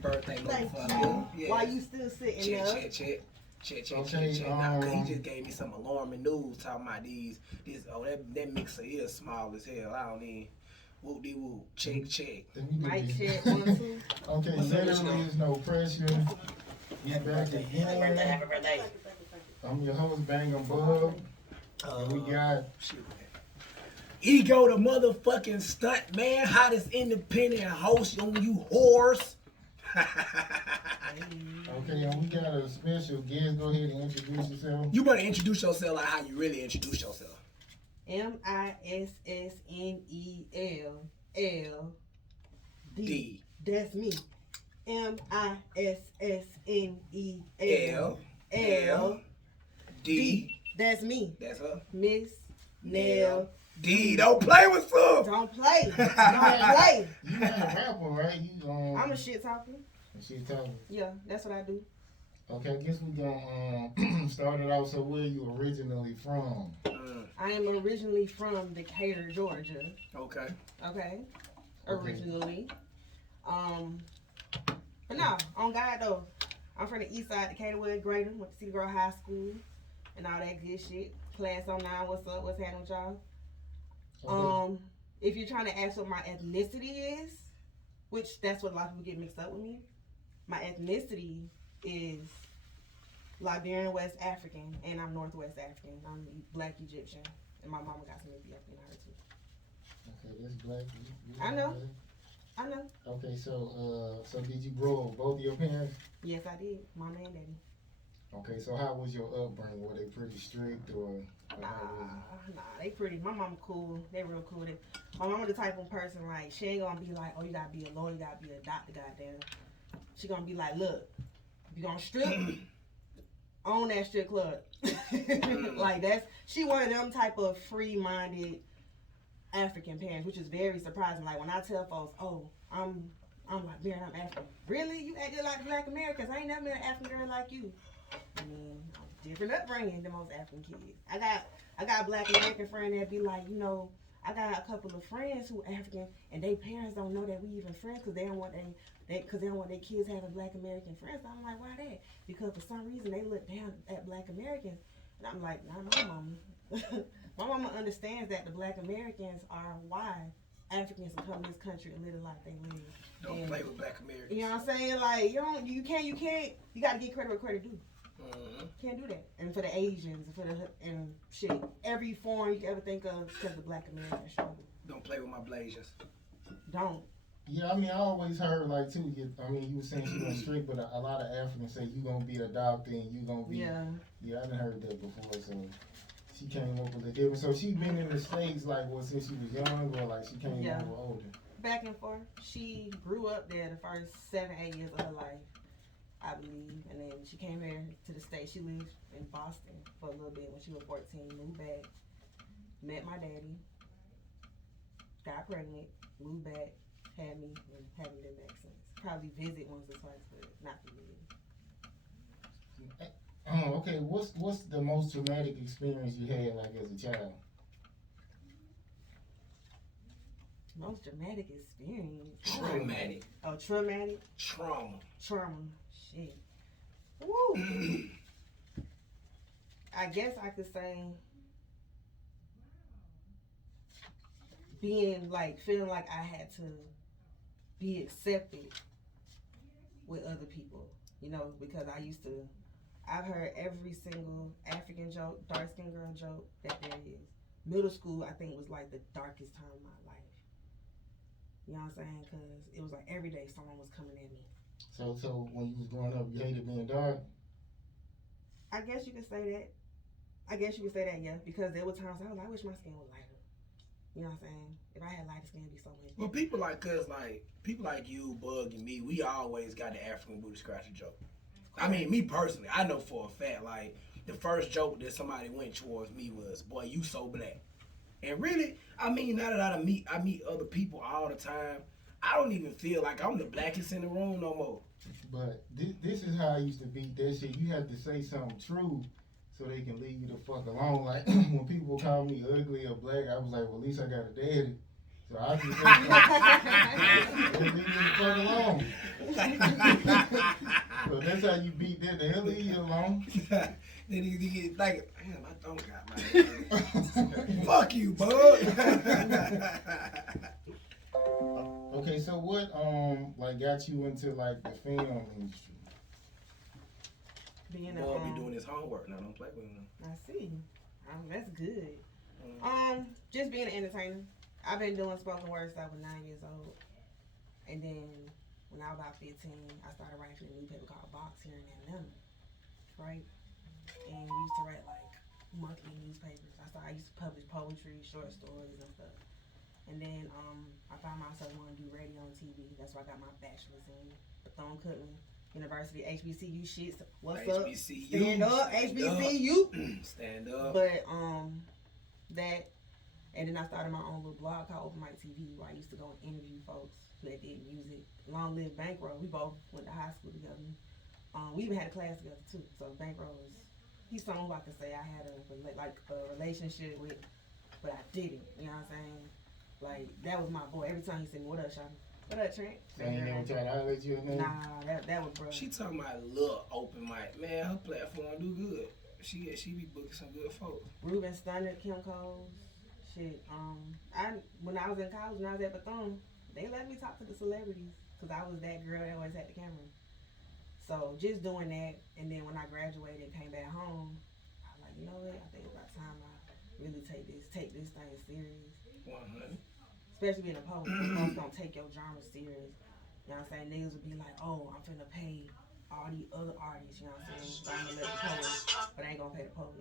birthday, Thank motherfucker. you. Yeah. Why you still sitting there? Check. Nah, cause he just gave me some alarming news talking about that mixer is small as hell. I don't even whoop de whoop. Check. Mic check 1 2. Okay, literally is no pressure. Happy birthday. I'm your host, Bangem Bugg. And we got Ego the motherfucking stunt man, hottest independent host on you whores. Okay, and we got a special guest. Go ahead and introduce yourself. You better introduce yourself like how you really introduce yourself. MISSNELLD. That's me. MISSNELLD. That's me. That's her. Miss Nell D. Don't play with some. Don't play. You not a rapper, right? I'm a shit talker. Yeah, that's what I do. Okay, I guess we gonna start it out. So where are you originally from? I am originally from Decatur, Georgia. Okay. Originally. But no, on God though. I'm from the east side, Decatur, Greater. Went to City Girl High School and all that good shit. Class on 9, what's up? What's happening with y'all? Okay. If you're trying to ask what my ethnicity is, which that's what a lot of people get mixed up with me. My ethnicity is Liberian West African, and I'm Northwest African. I'm Black Egyptian, and my mama got some Ethiopian in her too. Okay, that's Black. I know. Okay, so did you grow up with both of your parents? Yes, I did. Mama and daddy. Okay, so how was your upbringing? Were they pretty strict or? Nah, they pretty. My mama cool. They real cool. My mama the type of person like she ain't gonna be like, oh, you gotta be a lawyer, you gotta be a doctor, goddamn. She gonna be like, look, if you gonna strip, own that strip club. Like she one of them type of free-minded African parents, which is very surprising. Like when I tell folks, oh, I'm Liberian, I'm African. Really? You acted like Black Americans. I ain't never met an African girl like you. I mean, different upbringing than most African kids. I got a Black American friend that be like, I got a couple of friends who are African, and their parents don't know that we even friends because they don't want their kids having Black American friends. I'm like, why that? Because for some reason they look down at Black Americans, and I'm like, nah, my mama. My mama understands that the Black Americans are why Africans can come to this country and live the life they live. Don't play with Black Americans. You know what I'm saying? Like you can't. You got to get credit where credit due. Can't do that. And for the Asians, and shit, every foreign you can ever think of because the Black American struggle. Don't play with my blazers. Don't. Yeah, I mean, I always heard like too. You were saying she was strict, but a lot of Africans say you gonna be a doctor and you gonna be. Yeah, I done heard that before. So she came up with a different. So she been in the States since she was young, or like she came over older. Back and forth. She grew up there the first 7-8 years of her life, I believe, and then she came here to the States. She lived in Boston for a little bit when she was 14, moved back, met my daddy, got pregnant, moved back, had me, and haven't been back since. Probably visit once or twice, but not to live. Oh, okay. What's the most traumatic experience you had like as a child? Most dramatic experience. Traumatic. Oh, traumatic? Trauma. Shit. Woo. I guess I could say feeling like I had to be accepted with other people, because I've heard every single African joke, dark-skinned girl joke that there is. Middle school, I think, was like the darkest time of my life. You know what I'm saying? Because it was like every day someone was coming at me. So when you was growing up, you hated being dark? I guess you could say that, yeah. Because there were times I was like, I wish my skin was lighter. You know what I'm saying? If I had lighter skin, it'd be so much. Well, people like us, people like you, Bug, and me, we always got the African booty scratcher joke. I mean, me personally, I know for a fact, the first joke that somebody went towards me was, boy, you so black. And really, I mean, now that I meet other people all the time, I don't even feel like I'm the blackest in the room no more. But this is how I used to beat that shit. You have to say something true so they can leave you the fuck alone. Like, when people call me ugly or black, I was like, well, at least I got a daddy. So I just leave me the fuck alone. So that's how you beat that. The hell leave you alone. Then he get like, damn, I don't got my fuck you, bud. Okay, so what like got you into like the film industry? Being Boy, be doing his homework now. Don't play with him. I see. That's good. Just being an entertainer. I've been doing spoken word since I was 9 years old. And then when I was about 15, I started writing for a newspaper called Box here in Atlanta. Right? And we used to write like monthly newspapers. I used to publish poetry, short stories and stuff. And then I found myself wanting to do radio and TV. That's why I got my bachelor's in Bethune-Cookman University, HBCU shit. What's HBCU. up? Stand up, HBCU. Stand up. But that, and then I started my own little blog called Open Mic TV, where I used to go and interview folks that did music. Long live Bankroll. We both went to high school together. We even had a class together too. So Bankroll was, he's someone who I could say I had a relationship with, but I didn't. You know what I'm saying? Like, that was my boy. Every time he said, "What up, Shawty? What up, Trent?" So you never tried to holler at you? Nah, that was bro. She talking about little open mic. Man, her platform do good. She be booking some good folks. Ruben Stunner, Kim Coles, shit. When I was in college, when I was at Bethune, they let me talk to the celebrities because I was that girl that always had the camera. So just doing that, and then when I graduated and came back home, I was like, you know what? I think it's about time I really take this thing serious. 100. Especially being a poet, folks don't take your genre serious. You know what I'm saying? Niggas would be like, oh, I'm finna pay all these other artists, you know what I'm saying? But I'm gonna let the poet, but I ain't gonna pay the poet.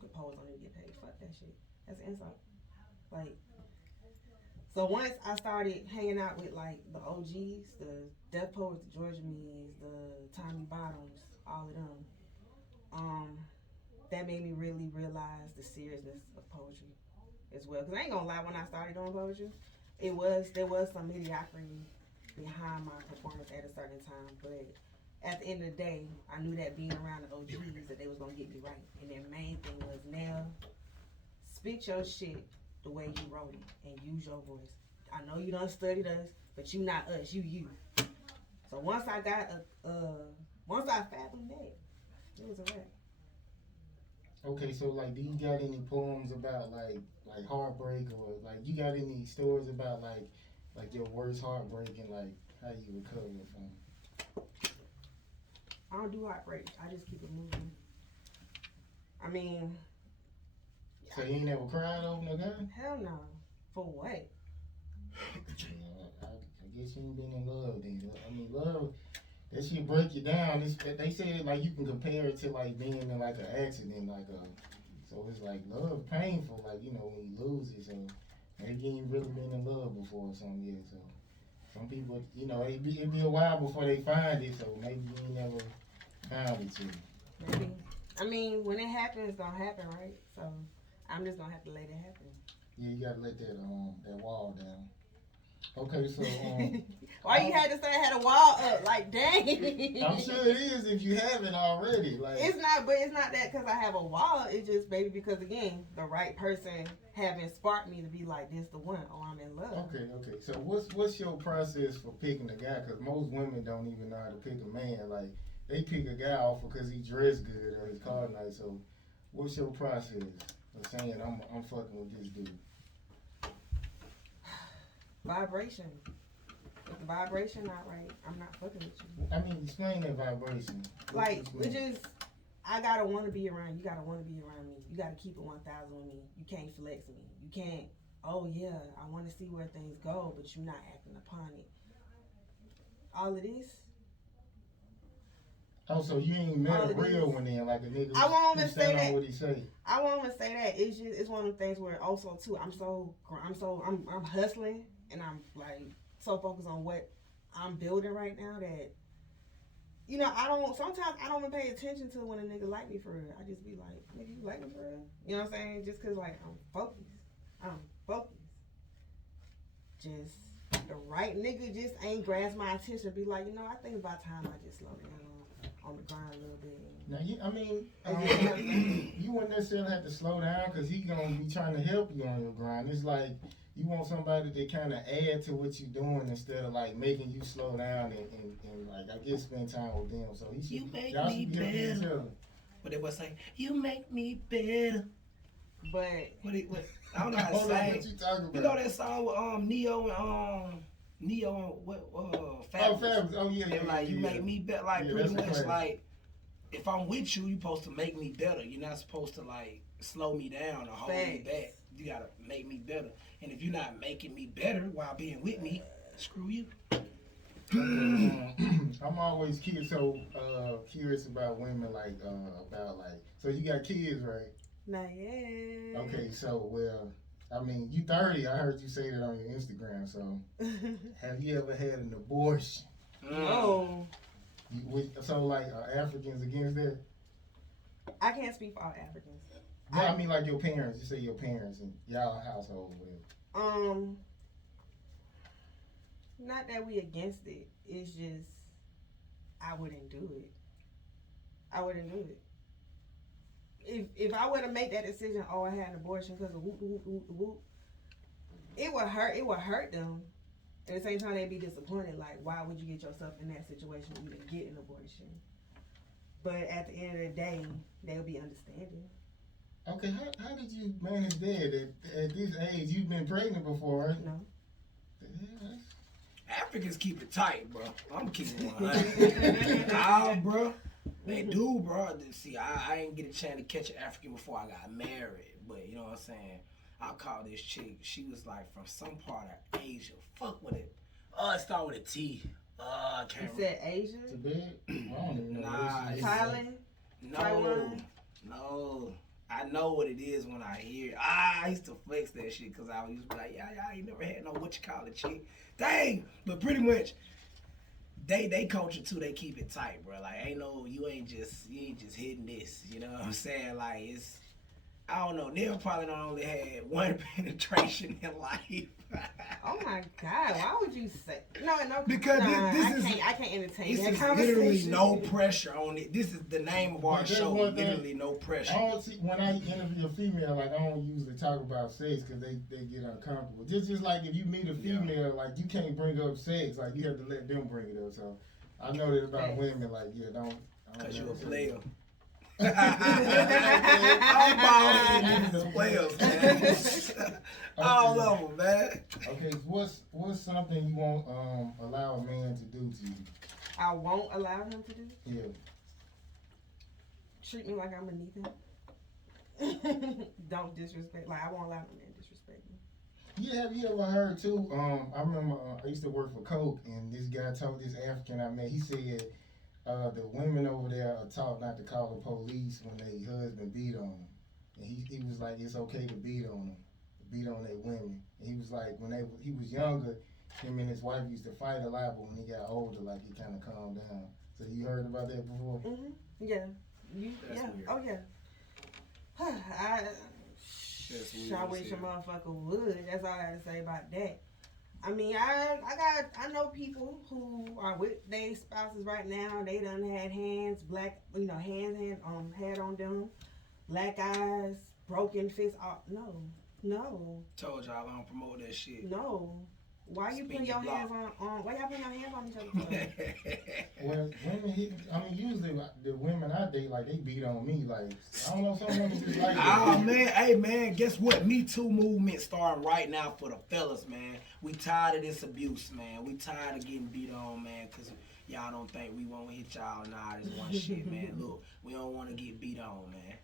The poets don't even get paid. Fuck that shit. That's an insult. Like, so once I started hanging out with like the OGs, the Deaf Poets, the Georgia Means, the Tommy Bottoms, all of them, that made me really realize the seriousness of poetry as well. Cause I ain't gonna lie, when I started doing poetry, there was some mediocrity behind my performance at a certain time, but at the end of the day, I knew that being around the OGs that they was gonna get me right. And their main thing was, Nell, spit your shit the way you wrote it and use your voice. I know you done studied us, but you not us, you. So once I fathomed that, it was a wrap. Okay, so like, do you got any poems about like heartbreak, or like you got any stories about like your worst heartbreak and like how you recovered from it? I don't do heartbreak. I just keep it moving. I mean, so you ain't never cried over no guy? Hell no. For what? I guess you ain't been in love then. I mean, love, that shit break you down. They say like you can compare it to like being in like an accident, so it's like love painful, like, you know, when you lose it. So maybe you ain't really been in love before or something yet. So some people, you know, it be a while before they find it. So maybe you ain't never found it too. Maybe. I mean, when it happens, it's gonna happen, right? So I'm just gonna have to let it happen. Yeah, you gotta let that wall down. Okay, so why you had to say I had a wall up? Like, dang. I'm sure it is if you haven't already. Like, it's not that because I have a wall. It's just maybe because, again, the right person haven't sparked me to be like, this the one. Oh, I'm in love. Okay. So what's your process for picking a guy? Because most women don't even know how to pick a man. Like, they pick a guy off because he dressed good or his car nice. So what's your process of saying I'm fucking with this dude? Vibration. If the vibration not right, I'm not fucking with you. I mean, explain that vibration. Like, I gotta want to be around you. You gotta want to be around me. You gotta keep it 1,000 with me. You can't flex me. You can't, oh yeah, I want to see where things go, but you're not acting upon it. All of this. Oh, so you ain't met a real one then, like a nigga I won't even say that. What he say. I won't even say that. It's one of the things where also too, I'm hustling. And I'm like so focused on what I'm building right now that, you know, sometimes I don't even pay attention to when a nigga like me for real. I just be like, nigga, you like me for real? You know what I'm saying? Just cause like I'm focused. Just the right nigga just ain't grasp my attention. Be like, you know, I think it's about time I just slow down on the grind a little bit. Now, you wouldn't necessarily have to slow down because he gonna be trying to help you on your grind. It's like You want somebody that kind of add to what you're doing instead of like making you slow down and like I guess spend time with them. So he should, You make y'all me should be helping each better. other. What they was saying? You make me better. But What I don't know how to Hold on, sing. what you talking about? You know that song with Neo and what Fabulous. Fabulous. Oh yeah, They're like you make me better. Like Yeah, pretty that's a much classic. like if I'm with you, you're supposed to make me better. You're not supposed to like slow me down or hold me Facts. back. You gotta make me better. And if you're not making me better while being with me, screw you. I'm always curious about women about so you got kids, right? not yet. Okay, so I mean you 30. I heard you say that on your Instagram. So have you ever had an abortion? No. So like are Africans against that? I can't speak for all Africans. Yeah, I mean like your parents. You say your parents and y'all household, whatever. Not that we against it. It's just I wouldn't do it. I wouldn't do it. If I were to make that decision, I had an abortion because of whoop whoop whoop whoop, it would hurt. It would hurt them. At the same time, they'd be disappointed. Like, why would you get yourself in that situation when you didn't get an abortion? But at the end of the day, they'll be understanding. Okay, how did you manage that at this age? You've been pregnant before, right? No. Africans keep it tight, bro. I'm keeping it 100. Nah, bro. They do, bro. See, I ain't get a chance to catch an African before I got married. But, you know what I'm saying? I called this chick. She was like from some part of Asia. Fuck with it. It started with a T. I can't You said Asia? Tibet? I don't even know. Nah, what Thailand? No. I know what it is when I hear it. I used to flex that shit because I used to be like, yeah, I ain't never had no what you call it chick. Dang! But pretty much, they culture too, they keep it tight, bro. Like, you ain't just hitting this. You know what I'm saying? Like, it's, I don't know. Neil probably don't only had one penetration in life. Oh my God! Why would you say no? Because I can't entertain this that is conversation. literally no pressure on it. This is the name of our But there's show. one thing- Literally no pressure. I don't see when I interview a female, like I don't usually talk about sex because they get uncomfortable. Just like if you meet a female, like you can't bring up sex, like you have to let them bring it up. So I know that about women, like don't. Cause you a player. Okay. I'm bald headed players, man. All of them, man. Okay, what's something you won't allow a man to do to you? I won't allow him to do. Yeah. Treat me like I'm beneath him. Don't disrespect. Like I won't allow no man to disrespect me. Yeah, have you ever heard too? I remember I used to work for Coke, and this guy told this African I met. He said the women over there are taught not to call the police when their husband beat on them, and he was like, it's okay to beat on them, beat on their women. And he was like, when he was younger, him and his wife used to fight a lot, but when he got older, like he kind of calmed down. So you heard about that before? Yeah. That's weird. Oh yeah. I wish a motherfucker would. That's all I got to say about that. I mean, I know people who are with their spouses right now. They done had hands, had on them, black eyes, broken fists. No. Told y'all I don't promote that shit. No. Why you putting your hands on? Why y'all putting your hands on each other? Well, usually the women I date, like they beat on me. Like I don't know, some women just like that. Oh man, hey man, guess what? Me Too movement starting right now for the fellas, man. We tired of this abuse, man. We tired of getting beat on, man, cause y'all don't think we won't hit y'all. Nah, this one shit, man. Look, we don't want to get beat on, man.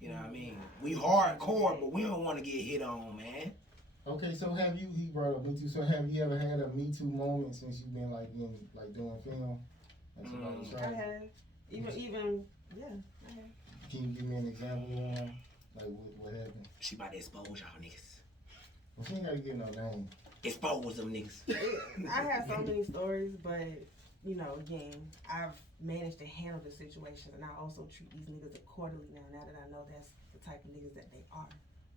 You know what I mean? We hardcore, but we don't want to get hit on, man. Okay, so he brought up Me Too, so have you ever had a Me Too moment since you've been doing film? I have. Even, yeah, I have. Can you give me an example of one? Like what happened? She about to expose y'all niggas. Well, she ain't gotta get no name. Expose them niggas. I have so many stories, but, again, I've managed to handle the situation, and I also treat these niggas accordingly now that I know that's the type of niggas that they are.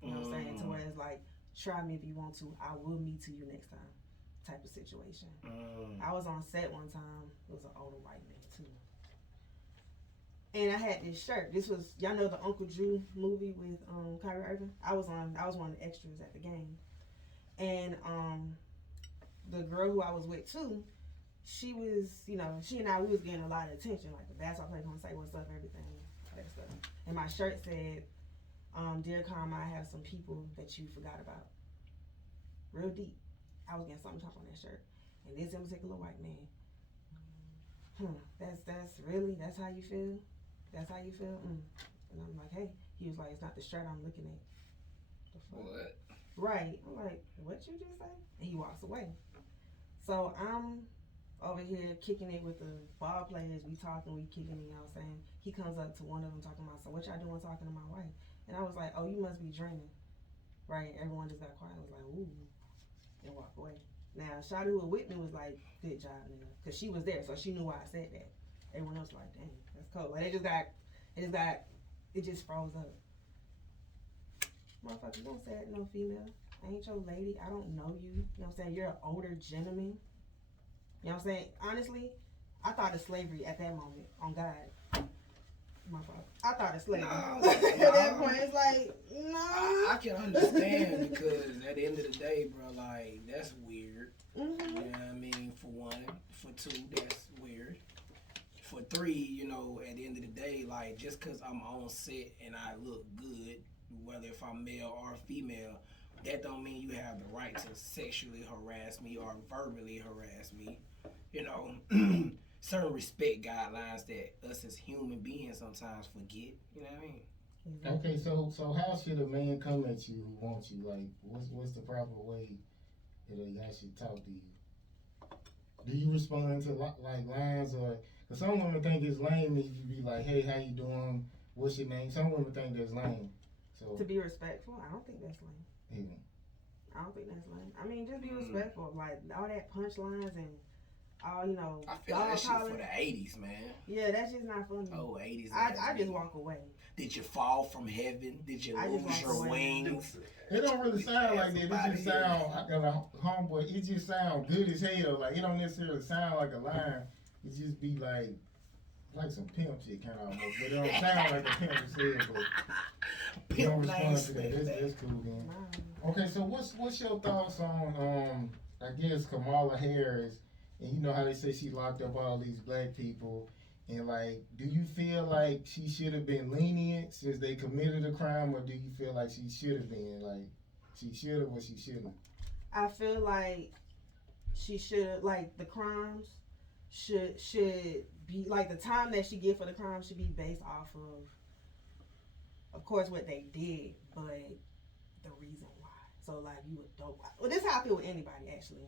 You know what I'm saying? To where it's like, try me if you want to. I will meet to you next time type of situation. I was on set one time. It was an older white man, too. And I had this shirt. This was, y'all know the Uncle Drew movie with Kyrie Irving? I was one of the extras at the game. And the girl who I was with too, she was, you know, she and I, we was getting a lot of attention. Like the basketball player gonna say what's up, everything, all that stuff. And my shirt said, "Dear Karma, I have some people that you forgot about." Real deep. I was getting something top on that shirt. And this in particular white man. That's really, that's how you feel? That's how you feel? And I'm like, hey. He was like, it's not the shirt I'm looking at. The fuck? What? Right. I'm like, what you just say? And he walks away. So I'm over here kicking it with the ball players. We talking, we kicking it, you know what I'm saying? He comes up to one of them talking about, so what y'all doing talking to my wife? And I was like, oh, you must be dreaming. Right? Everyone just got quiet. I was like, ooh. And walk away. Now, Shawty who was with me was like, good job, nigga. Because she was there, so she knew why I said that. Everyone else like, dang, that's cold. Like, it just froze up. Motherfucker, don't say it, no female. I ain't your lady. I don't know you. You know what I'm saying? You're an older gentleman. You know what I'm saying? Honestly, I thought of slavery at that moment, on God. My fault. I thought of slavery. No, at that point, it's like, no. I can understand because at the end of the day, bro, like, that's weird. Mm-hmm. You know what I mean? For one. For two, that's weird. For three, you know, at the end of the day, like, just because I'm on set and I look good, whether if I'm male or female, that don't mean you have the right to sexually harass me or verbally harass me. You know, certain respect guidelines that us as human beings sometimes forget. You know what I mean? Okay, so how should a man come at you who wants you? Like, what's the proper way that a guy should talk to you? Do you respond to like lines or? Cause some women think it's lame if you be like, hey, how you doing? What's your name? Some women think that's lame. So To be respectful, I don't think that's lame. yeah. I don't think that's lame. I mean, just be respectful. Like, all that punchlines and all, you know, I feel like that shit for the 80s, man. Yeah, that's just not funny. Oh, 80s. I just walk away. Did you fall from heaven? Did you lose your wings? It don't really sound like that. It just sound like a homeboy. It just sound good as hell. Like, it don't necessarily sound like a line. It just be like some pimp shit kind of almost. But it don't sound like a pimp said, but you don't respond to that. That's cool, then. Okay, so what's your thoughts on, I guess, Kamala Harris? And you know how they say she locked up all these black people. And, like, do you feel like she should have been lenient since they committed a crime? Or do you feel like she should have been, like, she should have or she shouldn't? I feel like she should, like, the crimes should be, like, the time that she get for the crime should be based off of course, what they did, but the reason why. So, like, you a dope. Well, this is how I feel with anybody, actually.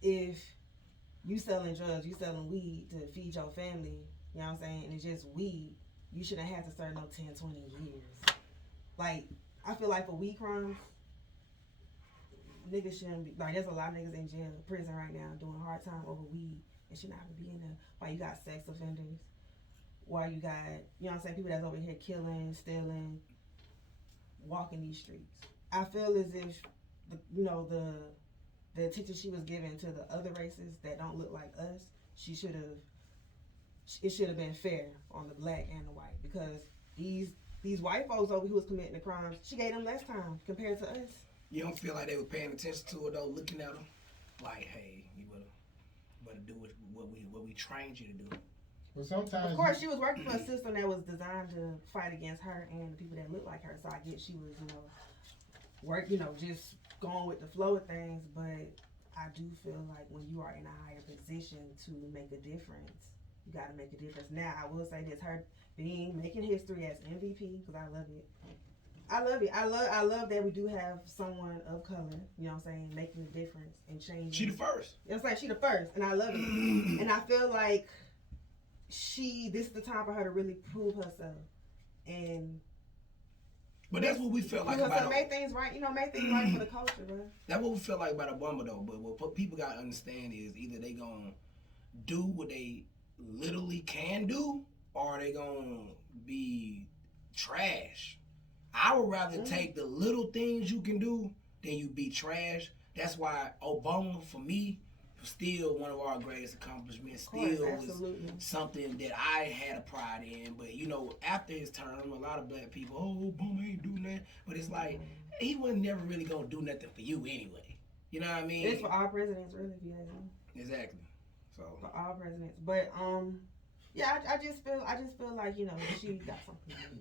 If you selling drugs, you selling weed to feed your family, you know what I'm saying, and it's just weed, you shouldn't have to serve no 10, 20 years. Like, I feel like for weed crimes, niggas shouldn't be, like, there's a lot of niggas in jail, prison right now, doing hard time over weed. It should not have to be in there. Why you got sex offenders? Why you got, you know what I'm saying, people that's over here killing, stealing, walking these streets. I feel as if, the attention she was giving to the other races that don't look like us, it should have been fair on the black and the white, because these white folks over who was committing the crimes, she gave them less time compared to us. You don't feel like they were paying attention to it though, looking at them like, hey, you better do what we trained you to do. Well, sometimes, of course, she was working for a system that was designed to fight against her and the people that look like her. So I get she was, just going with the flow of things. But I do feel like when you are in a higher position to make a difference, you got to make a difference. Now, I will say this: her making history as MVP, because I love it. I love it. I love that we do have someone of color, you know what I'm saying, making a difference and changing. She the first. You know what I'm saying? She the first, and I love it. And I feel like this is the time for her to really prove herself. But that's what we feel like about make things right, make things right for the culture, bro. That's what we feel like about Obama though. But what people gotta understand is either they gonna do what they literally can do, or they gonna be trash. I would rather take the little things you can do than you be trash. That's why Obama, for me, was still one of our greatest accomplishments. Still was something that I had a pride in. But, after his term, a lot of black people, Obama ain't doing that. But it's like, he wasn't never really going to do nothing for you anyway. You know what I mean? It's for all presidents, really, if you ask me. Exactly. So For all presidents, but yeah, I just feel like she got something to do,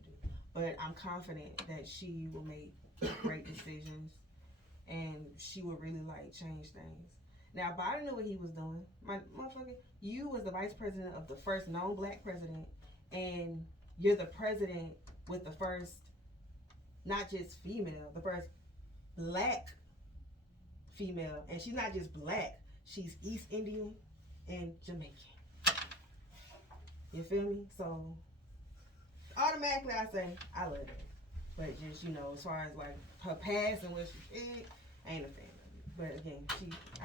but I'm confident that she will make great decisions, and she will really like change things. Now Biden knew what he was doing. My motherfucker, you was the vice president of the first known black president, and you're the president with the first, not just female, the first black female, and she's not just black, she's East Indian and Jamaican. You feel me? So automatically I say I love it. But just, as far as like her past and what she did, I ain't a fan of it. But again,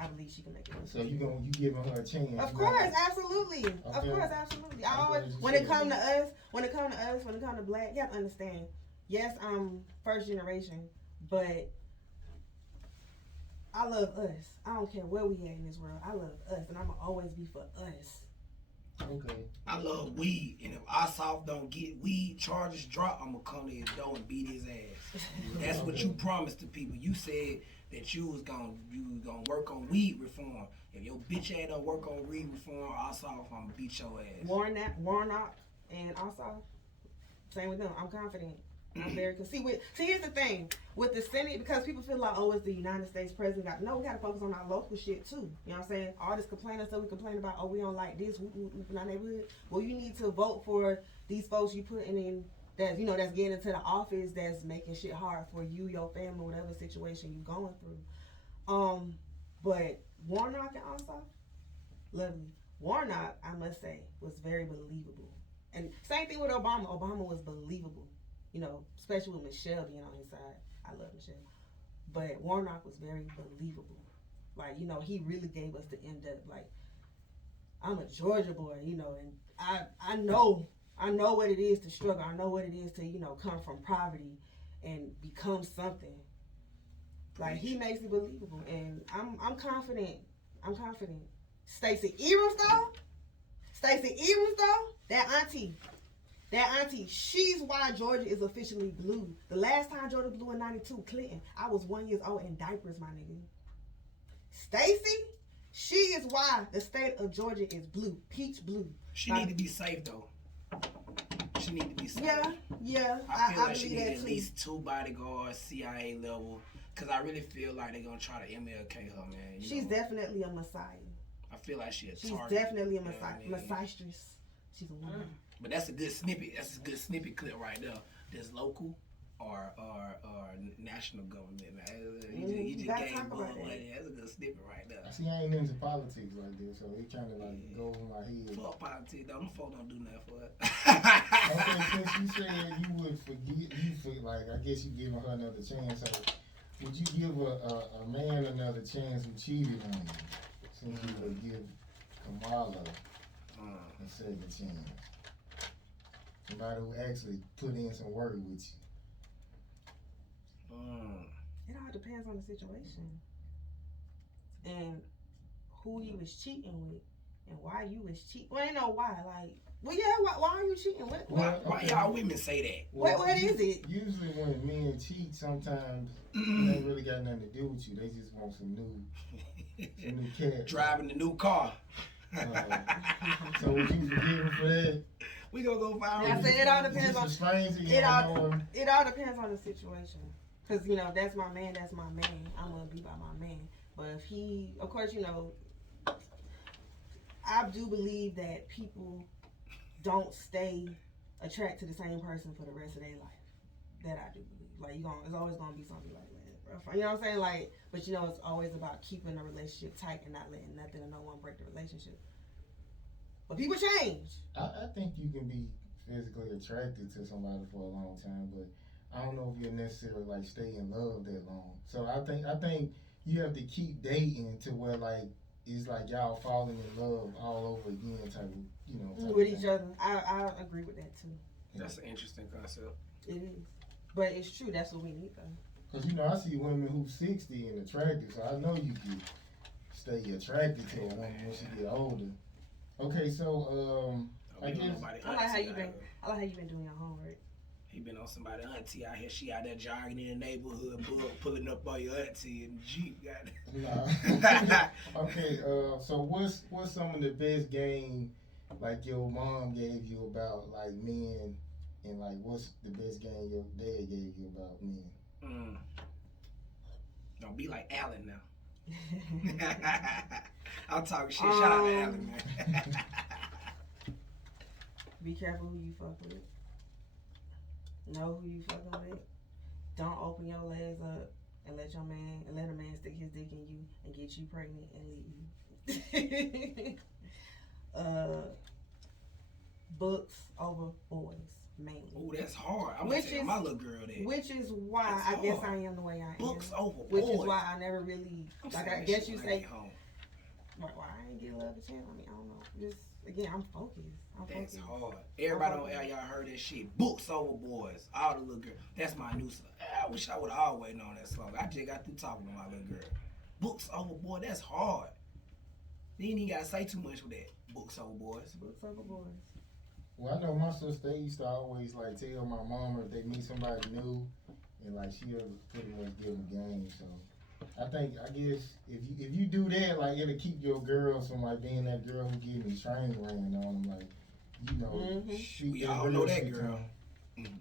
I believe she can make it. So you giving her a chance? Of course, absolutely. Okay. Of course, absolutely. I always, when it come to us, when it come to black, you have to understand. Yes, I'm first generation, but I love us. I don't care where we at in this world. I love us, and I'ma always be for us. Okay. I love weed, and if Ossoff don't get weed charges dropped, I'm gonna come to his door and beat his ass. That's what you promised to people. You said that you was gonna work on weed reform. If your bitch ass don't work on weed reform, Ossoff, I'm gonna beat your ass. Warnock and Ossoff, same with them. I'm confident. I'm very see. Here's the thing with the Senate, because people feel like, oh, it's the United States president. No, we gotta focus on our local shit too. You know what I'm saying? All this complaining stuff we complain about. Oh, we don't like this in our neighborhood. Well, you need to vote for these folks you putting in that's getting into the office, that's making shit hard for you, your family, whatever situation you're going through. But Warnock and Ossoff, lovely. Warnock, I must say, was very believable. And same thing with Obama. Obama was believable. Especially with Michelle being on his side. I love Michelle. But Warnock was very believable. Like, he really gave us the in-depth, like, I'm a Georgia boy, and I know what it is to struggle. I know what it is to, come from poverty and become something. Like, he makes it believable. And I'm confident. Stacey Abrams, though, that auntie, she's why Georgia is officially blue. The last time Georgia blew in 92, Clinton, I was 1 year old in diapers, my nigga. Stacey, she is why the state of Georgia is blue, peach blue. She need to be safe, though. She need to be safe. Yeah. I feel like she believe need that at least 2 bodyguards, CIA level, because I really feel like they're going to try to MLK her, man. She's definitely a messiah. I feel like she's definitely a messiastress. She's a woman. But that's a good snippet. That's a good snippet clip right there. That's local or national government. You just gave Bug money. That's a good snippet right there. See, I ain't into politics like this, so it kind of like go over my head. Fuck politics, though. Them folks don't do nothing for it. Okay, since you said you would I guess you giving her another chance. So would you give a man another chance who cheated on you? Since you would give Kamala a second chance. Somebody who actually put in some work with you. It all depends on the situation and who you was cheating with and why you was cheating. Well, ain't no why. Like, why are you cheating? Why y'all women say that? Well, what is it? Usually when men cheat, sometimes they ain't really got nothing to do with you. They just want some new cash. Driving the new car. So would you forgive him for that? We gonna go viral. I said it all depends on it all depends on the situation. Cause that's my man. That's my man. I'm gonna be by my man. But if he, of course, I do believe that people don't stay attracted to the same person for the rest of their life. That I do believe. Like it's always gonna be something like that. You know what I'm saying? Like, but it's always about keeping the relationship tight and not letting nothing or no one break the relationship. But people change. I think you can be physically attracted to somebody for a long time, but I don't know if you'll necessarily like stay in love that long. So I think you have to keep dating to where like it's like y'all falling in love all over again type of with each other. I agree with that too. That's an interesting concept. It is, but it's true. That's what we need though. Because I see women who's 60 and attractive, so I know you can stay attracted to a woman when she get older. Okay, so I guess I like how you been doing your homework. He been on somebody auntie out here. She out there jogging in the neighborhood, pulling up on your auntie in the Jeep. Nah. Okay, so what's some of the best game like your mom gave you about like men, and like what's the best game your dad gave you about men? Don't be like Alan now. I'm talking shit. Shout out to Alan, man. Be careful who you fuck with. Know who you fucking with. Don't open your legs up and let a man stick his dick in you and get you pregnant and leave you. Books over boys, mainly. Oh, that's hard. I'm gonna tell my little girl that. Which is why I guess I am the way I am. Books over which boys. Which is why I never really like. I guess you say. Why I ain't get love the chance? I mean, I don't know. Just again, I'm focused. That's hard. Everybody on air, y'all heard that shit. Books over boys. All the little girl. That's my new song. I wish I would have always known that song. I just got through talking to my little girl. Books over boys. That's hard. You ain't even gotta say too much with that. Books over boys. Books over boys. Well, I know my sister used to always like tell my mama if they meet somebody new, and like she'll pretty much give them game. So I guess if you do that, like it'll keep your girls from like being that girl who getting the train ran on them. Like, you know, we all know that girl.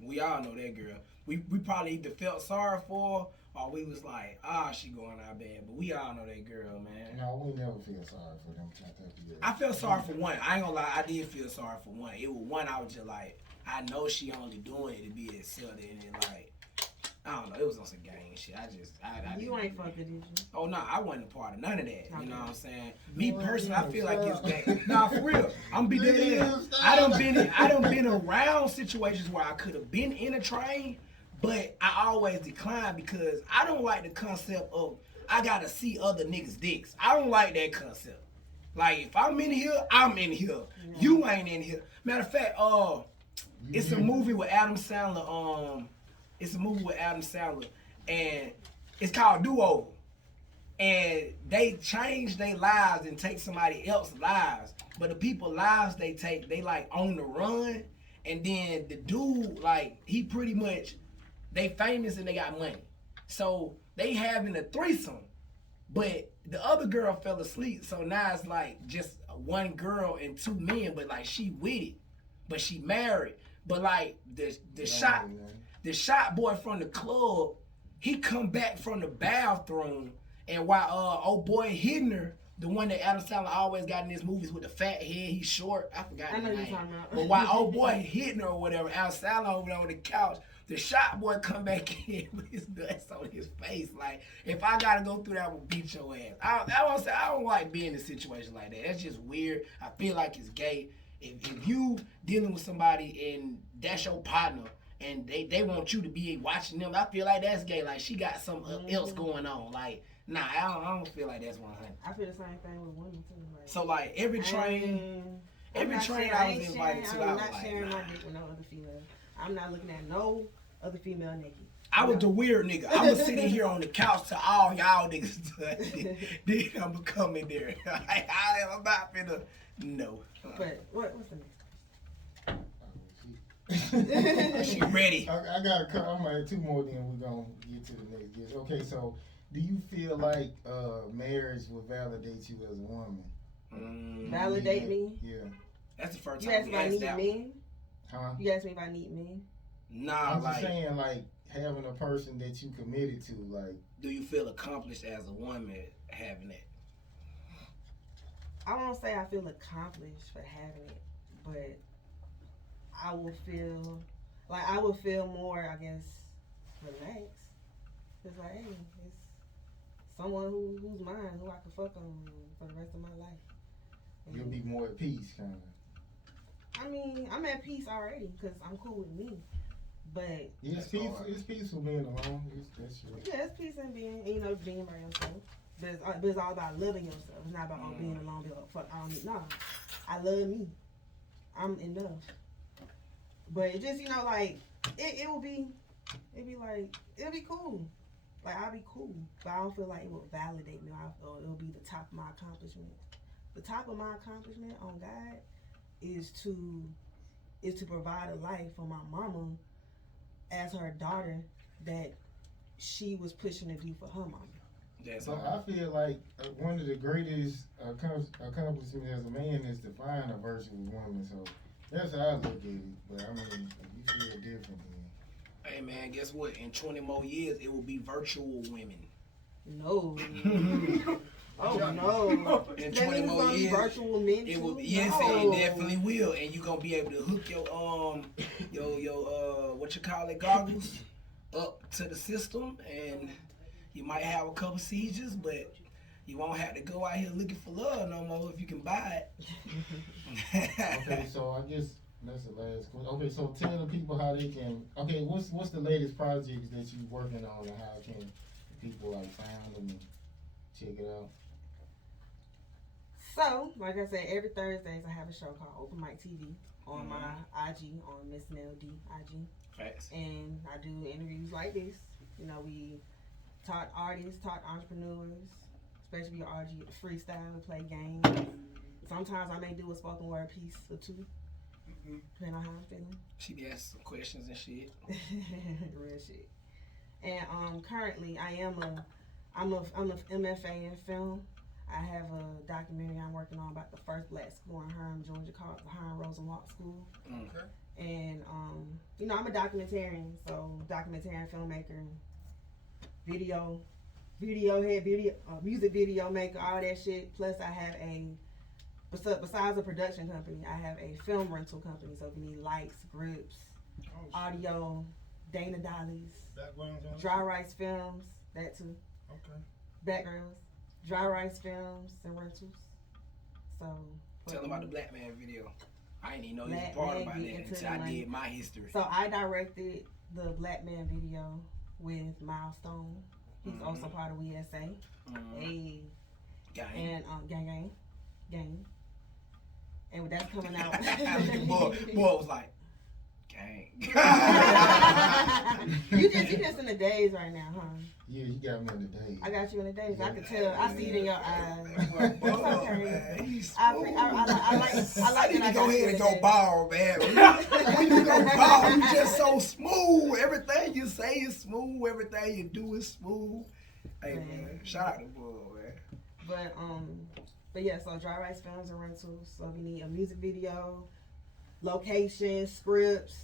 We all know that girl. We probably either felt sorry for her or we was like, she going out bad. But we all know that girl, man. No, we never feel sorry for them type of girls. I felt sorry for one. I ain't gonna lie, I did feel sorry for one. It was one I was just like, I know she only doing it to be accepted, and then like, I don't know, it was on some gang shit. I you ain't fucking, did you? Oh no, I wasn't a part of none of that. You know what I'm saying? Me personally, I feel like it's gang. Nah, for real, I'm be dead. I done been around situations where I could have been in a train, but I always decline because I don't like the concept of I gotta see other niggas' dicks. I don't like that concept. Like if I'm in here, I'm in here. Yeah. You ain't in here. Matter of fact, it's a movie with Adam Sandler. And it's called Do Over. And they change their lives and take somebody else's lives. But the people lives they take, they like on the run. And then the dude, like, he pretty much, they famous and they got money. So they having a threesome. But the other girl fell asleep. So now it's like just one girl and two men, but like she with it. But she married. But like the shot boy from the club, he come back from the bathroom, and while old boy hitting her, the one that Adam Sandler always got in his movies with the fat head, he's short. I forgot his name. But while old boy hitting her or whatever, Adam Sandler over there on the couch, the shot boy come back in with his nuts on his face. Like, if I gotta go through that, I will beat your ass. I don't like being in a situation like that. That's just weird. I feel like it's gay. If you dealing with somebody and that's your partner, and they want you to be watching them, I feel like that's gay. Like, she got something else going on. Like, nah, I don't feel like that's 100. I feel the same thing with women, too. Like, so, like, every train I was invited to, I was like, I'm not sharing my dick with no other female. I'm not looking at no other female naked. I was the weird nigga. I was sitting here on the couch to all y'all niggas. Then I'm gonna come in there. I'm not finna, no. But, what's the next? She ready. I got a couple. I'm gonna have two more, then we're gonna get to the next guest. Okay, so do you feel like marriage will validate you as a woman? Validate me? Yeah. That's the first you time asked me if I need men? Huh? You asked me if I need men? Nah, I'm just saying, like, having a person that you committed to, like. Do you feel accomplished as a woman having that? I won't say I feel accomplished for having it, but I will feel more, I guess, relaxed. It's like, hey, it's someone who's mine, who I can fuck on for the rest of my life. And you'll be more at peace, kind of. I mean, I'm at peace already because I'm cool with me. But it's peaceful being alone. That's true. Yeah, it's peace in being by yourself. But it's all about loving yourself. It's not about being alone. Be like, fuck, I don't need. No, I love me. I'm enough. But it just, like, it'll be cool. Like, I'll be cool. But I don't feel like it will validate me. It'll be the top of my accomplishment. The top of my accomplishment on God is to provide a life for my mama as her daughter that she was pushing to do for her mama. So I feel like one of the greatest accomplishments as a man is to find a virtuous woman. So that's how I look at it. But I mean, if you feel different, then. Hey man, guess what? In 20 more years, it will be virtual women. No. Oh no! In That 20 means more years, virtual men it will. too? Yes, No. it definitely will, and you gonna be able to hook your what you call it, goggles up to the system, and you might have a couple seizures, but you won't have to go out here looking for love no more if you can buy it. Okay, so I guess that's the last question. Okay, so tell the people how they can. Okay, what's the latest projects that you working on, and how can people like find them and check it out? So, like I said, every Thursdays I have a show called Open Mic TV on my IG, on Miss Nell D IG. Facts. And I do interviews like this. You know, we talk artists, talk entrepreneurs, especially RG freestyle, we play games. Sometimes I may do a spoken word piece or two, depending on how I'm feeling. She be asking some questions and shit. Real shit. And currently I'm a MFA in film. I have a documentary I'm working on about the first black school in Herm, Georgia, called the Herm Rosenwald School. Okay. And you know, I'm a documentarian, so documentarian filmmaker, music video maker, all that shit. Plus, I have besides a production company, I have a film rental company. So if you need lights, grips, audio, Dana Dollies, Backgrounds, dry rice films, that too. Okay. Backgrounds, dry rice films and rentals. So Tell them about the Black Man video. I didn't even know you was Black part Man about get that into until the I money. did my history. So I directed the Black Man video with Milestone. He's also part of WSA. Hey. Gang. And gang. And that's coming out. boy was like, gang. you just in the days right now, huh? Yeah, you got me in the days. I got you in the days. I can tell. I see it in your eyes. It's okay. I like I need to go ahead and go ball. ball, man. When you go ball, you just so smooth. Everything you say is smooth. Everything you do is smooth. Hey man, shout out to Bull, man. But yeah, so dry rice films and rentals. So if you need a music video, location, scripts,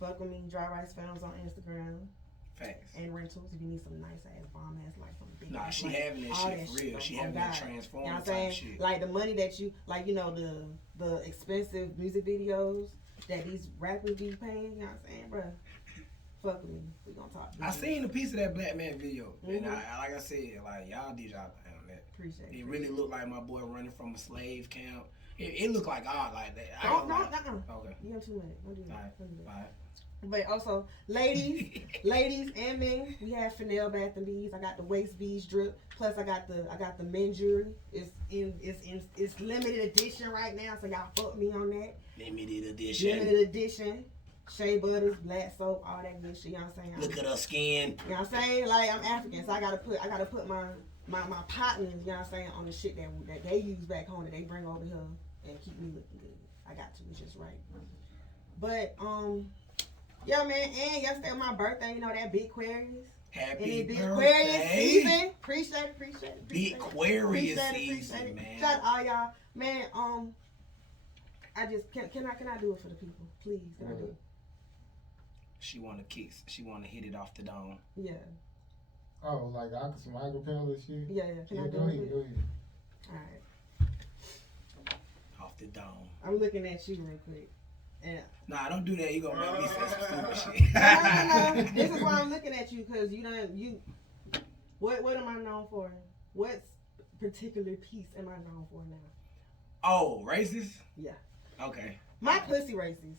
fuck with me. Dry rice films on Instagram. Facts. And rentals if you need some nice ass bomb ass like some big. Nah, she like, having that shit for real. She having that transformer you know what I'm saying? type shit. Like the money that you like, you know, the expensive music videos that these rappers be paying. You know what I'm saying, bruh? Fuck with me. We gonna talk. I seen a piece of that Black Man video, and Mhm. I like I said, like y'all did y'all thing on that. Appreciate it. It really looked like my boy running from a slave camp. It looked like odd like that. No. Okay. You got 2 minutes. Don't do that. Alright. Don't do that. Alright. But also, ladies and men, we have Fennel Bath and Beads. I got the waist beads drip. Plus, I got the men jewelry. It's limited edition right now, so y'all fuck me on that. Limited edition. Limited edition. Shea butters, black soap, all that good shit. You know what I'm saying? Look at her skin. You know what I'm saying? Like I'm African, so I gotta put my partners, you know what I'm saying, on the shit that they use back home that they bring over here and keep me looking good. I got to, it's just right. But yeah, man, and yesterday was my birthday, you know, that big Aquarius. Happy Big birthday. Aquarius season. Appreciate it. Big Aquarius season, man. Shout out all y'all. Man, I just can I do it for the people? Please, can I do it? She wanna kiss. She wanna hit it off the dome. Yeah. Oh, like some acapella shit? Yeah. Can I do go it? ahead, go ahead. Alright. Off the dome. I'm looking at you real quick. Yeah. Nah, don't do that. You gonna make me say some stupid shit. No. This is why I'm looking at you, because what am I known for? What particular piece am I known for now? Oh, racist? Yeah. Okay. My pussy racist.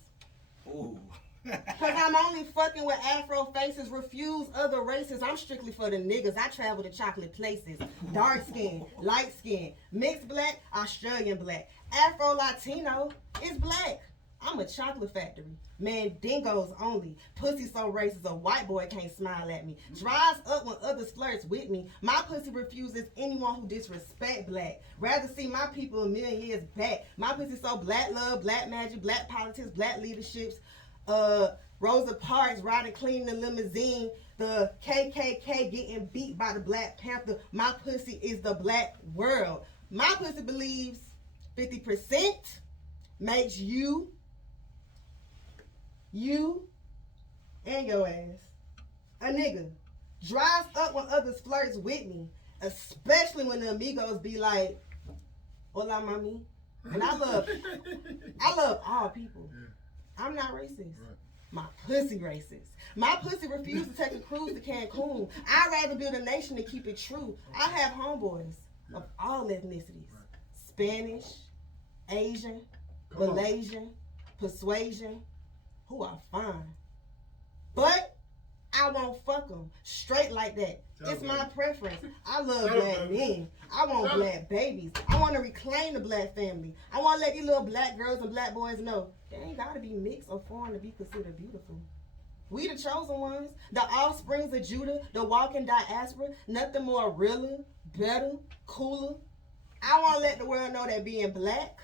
Ooh. Cause I'm only fucking with Afro faces, refuse other races. I'm strictly for the niggas. I travel to chocolate places. Dark skin, light skin, mixed black, Australian black. Afro Latino is black. I'm a chocolate factory. Man, dingoes only. Pussy so racist, a white boy can't smile at me. Dries up when others flirts with me. My pussy refuses anyone who disrespect black. Rather see my people a million years back. My pussy so black love, black magic, black politics, black leaderships. Rosa Parks riding clean in the limousine, the KKK getting beat by the Black Panther. My pussy is the black world. My pussy believes 50% makes you and your ass a nigga. Dries up when others flirts with me, especially when the amigos be like, hola mami. And I love all people. I'm not racist. My pussy racist. My pussy refused to take a cruise to Cancun. I'd rather build a nation and keep it true. I have homeboys of all ethnicities. Spanish, Asian, Malaysian, Persuasion, who are fine. But I won't fuck them straight like that. It's my preference. I love black men. I want black babies. I want to reclaim the black family. I want to let these little black girls and black boys know they ain't got to be mixed or foreign to be considered beautiful. We the chosen ones, the offsprings of Judah, the walking diaspora, nothing more realer, better, cooler. I want to let the world know that being black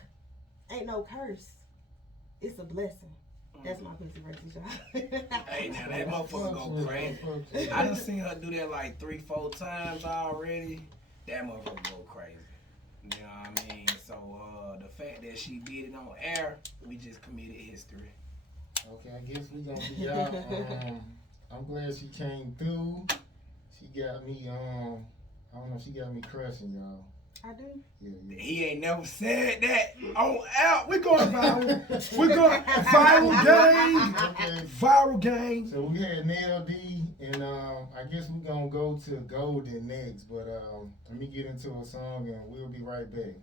ain't no curse. It's a blessing. That's my pussy racist, y'all. Hey, now that motherfucker go crazy. I done seen her do that like 3-4 times already. That motherfucker go crazy. You know what I mean? So the fact that she did it on air, we just committed history. Okay, I guess we gonna be out. I'm glad she came through. She got me I don't know, she got me crushing, y'all. I do. Yeah. He ain't never said that on out. We going viral. We going viral game. Okay. Viral game. So we had Nell D, and I guess we're gonna go to Golden next. But let me get into a song, and we'll be right back.